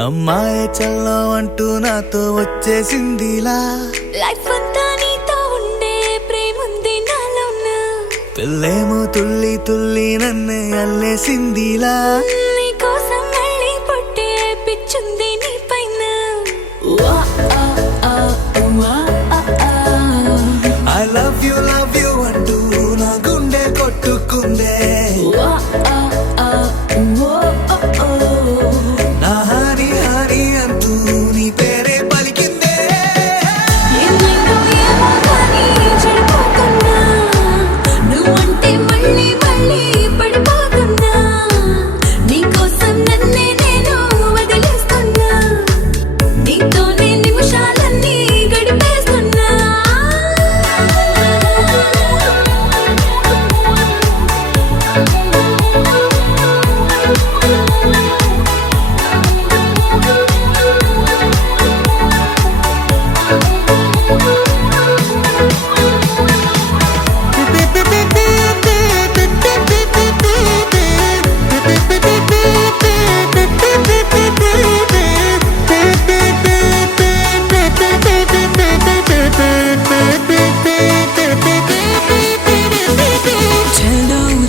అమ్మాయి చల్లో అంటూ నాతో వచ్చేసిందిలా లైఫ్ అంతా నీతో ఉండే ప్రేముంది నాలోన పిల్లేమో తుల్లి తుల్లి నన్ను అల్లేసిందిలా నీ కోసం మళ్ళీ పుట్టే పిచ్చుంది నీ పైన ఐ లవ్ యూ అంటూ నా గుండె కొట్టుకుందే నా హాని హాని అంటూ నీ పేరే పలికిందే ఏమైందో ఏమో కానీ చెడిపోతున్నా నువ్వంటే మళ్ళీ మళ్ళీ పడిపోతున్నా నీకోసం నన్నే నేను వదిలేస్తున్నా నీతోనే నిమిషాలన్నీ గడిపేస్తున్నా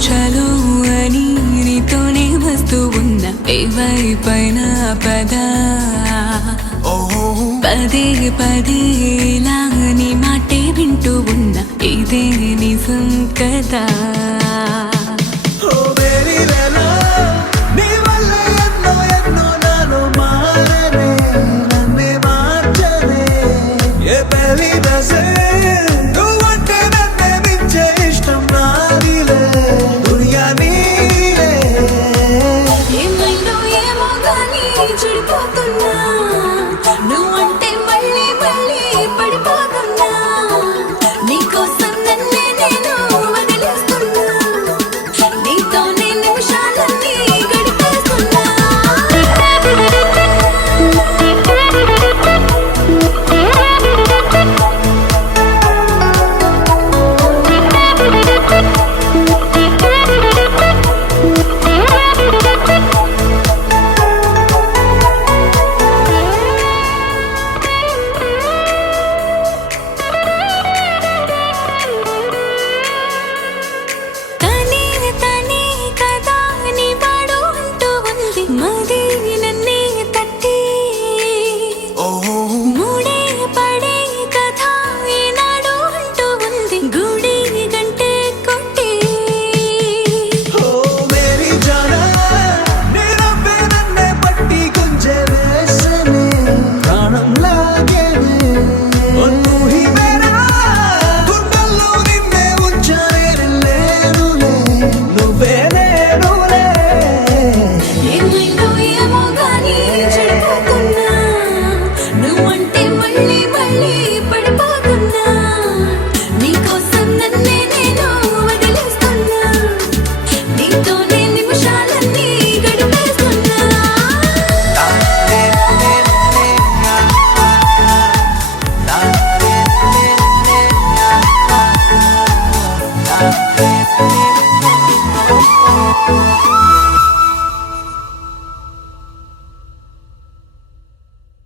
చలో అని నీతోనే వస్తూ ఉన్నా ఏవైపైన పదా పదే పదే ఇలా నీ మాటే వింటూ ఉన్నా ఇదే నిజం కదా